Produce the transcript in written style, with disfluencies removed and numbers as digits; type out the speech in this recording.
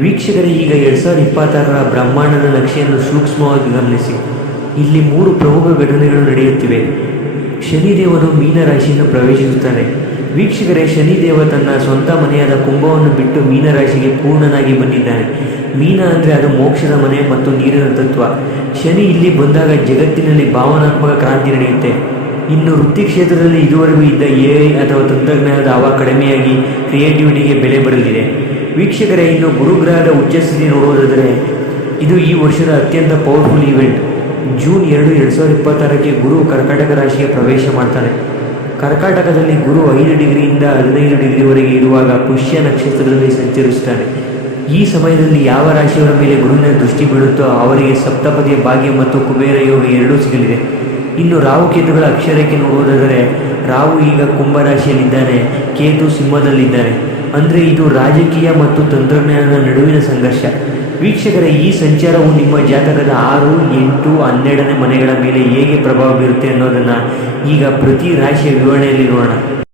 ವೀಕ್ಷಕರೇ, ಈಗ 2026ರ ಬ್ರಹ್ಮಾಂಡದ ನಕ್ಷೆಯನ್ನು ಸೂಕ್ಷ್ಮವಾಗಿ ಗಮನಿಸಿ. ಇಲ್ಲಿ 3 ಪ್ರಮುಖ ಘಟನೆಗಳು ನಡೆಯುತ್ತಿವೆ. ಶನಿದೇವನು ಮೀನ ರಾಶಿಯನ್ನು ಪ್ರವೇಶಿಸುತ್ತಾನೆ. ವೀಕ್ಷಕರೇ, ಶನಿದೇವ ತನ್ನ ಸ್ವಂತ ಮನೆಯಾದ ಕುಂಭವನ್ನು ಬಿಟ್ಟು ಮೀನರಾಶಿಗೆ ಪೂರ್ಣನಾಗಿ ಬಂದಿದ್ದಾನೆ. ಮೀನ ಅಂದರೆ ಅದು ಮೋಕ್ಷದ ಮನೆ ಮತ್ತು ನೀರಿನ ತತ್ವ. ಶನಿ ಇಲ್ಲಿ ಬಂದಾಗ ಜಗತ್ತಿನಲ್ಲಿ ಭಾವನಾತ್ಮಕ ಕ್ರಾಂತಿ ನಡೆಯುತ್ತೆ. ಇನ್ನು ವೃತ್ತಿ ಕ್ಷೇತ್ರದಲ್ಲಿ ಇದುವರೆಗೂ ಇದ್ದ AI ಅಥವಾ ತಂತ್ರಜ್ಞಾನದ ಹವಾ ಕಡಿಮೆಯಾಗಿ ಕ್ರಿಯೇಟಿವಿಟಿಗೆ ಬೆಲೆ ಬರಲಿದೆ. ವೀಕ್ಷಕರೇ, ಇನ್ನು ಗುರುಗ್ರಹದ ಉಚ್ಚಸ್ಥಿತಿ ನೋಡುವುದಾದರೆ ಇದು ಈ ವರ್ಷದ ಅತ್ಯಂತ ಪವರ್ಫುಲ್ ಈವೆಂಟ್. ಜೂನ್ 2, 2026ಕ್ಕೆ ಗುರು ಕರ್ಕಾಟಕ ರಾಶಿಗೆ ಪ್ರವೇಶ ಮಾಡ್ತಾನೆ. ಕರ್ಕಾಟಕದಲ್ಲಿ ಗುರು 5 ಡಿಗ್ರಿಯಿಂದ 15 ಡಿಗ್ರಿವರೆಗೆ ಇರುವಾಗ ಪುಷ್ಯ ನಕ್ಷತ್ರದಲ್ಲಿ ಸಂಚರಿಸುತ್ತಾನೆ. ಈ ಸಮಯದಲ್ಲಿ ಯಾವ ರಾಶಿಯವರ ಮೇಲೆ ಗುರುವಿನ ದೃಷ್ಟಿ ಬೀಳುತ್ತೋ ಅವರಿಗೆ ಸಪ್ತಪದಿಯ ಭಾಗ್ಯ ಮತ್ತು ಕುಬೇರ ಯೋಗ ಎರಡೂ ಸಿಗಲಿದೆ. ಇನ್ನು ರಾಹುಕೇತುಗಳ ಅಕ್ಷರಕ್ಕೆ ನೋಡುವುದಾದರೆ ರಾಹು ಈಗ ಕುಂಭರಾಶಿಯಲ್ಲಿದ್ದಾನೆ, ಕೇತು ಸಿಂಹದಲ್ಲಿದ್ದಾನೆ. ಅಂದರೆ ಇದು ರಾಜಕೀಯ ಮತ್ತು ತಂತ್ರಜ್ಞಾನದ ನಡುವಿನ ಸಂಘರ್ಷ. ವೀಕ್ಷಕರೇ, ಈ ಸಂಚಾರವು ನಿಮ್ಮ ಜಾತಕದ 6, 8, 12ನೇ ಮನೆಗಳ ಮೇಲೆ ಹೇಗೆ ಪ್ರಭಾವ ಬೀರುತ್ತೆ ಅನ್ನೋದನ್ನು ಈಗ ಪ್ರತಿ ರಾಶಿಯ ವಿವರಣೆಯಲ್ಲಿ ನೋಡೋಣ.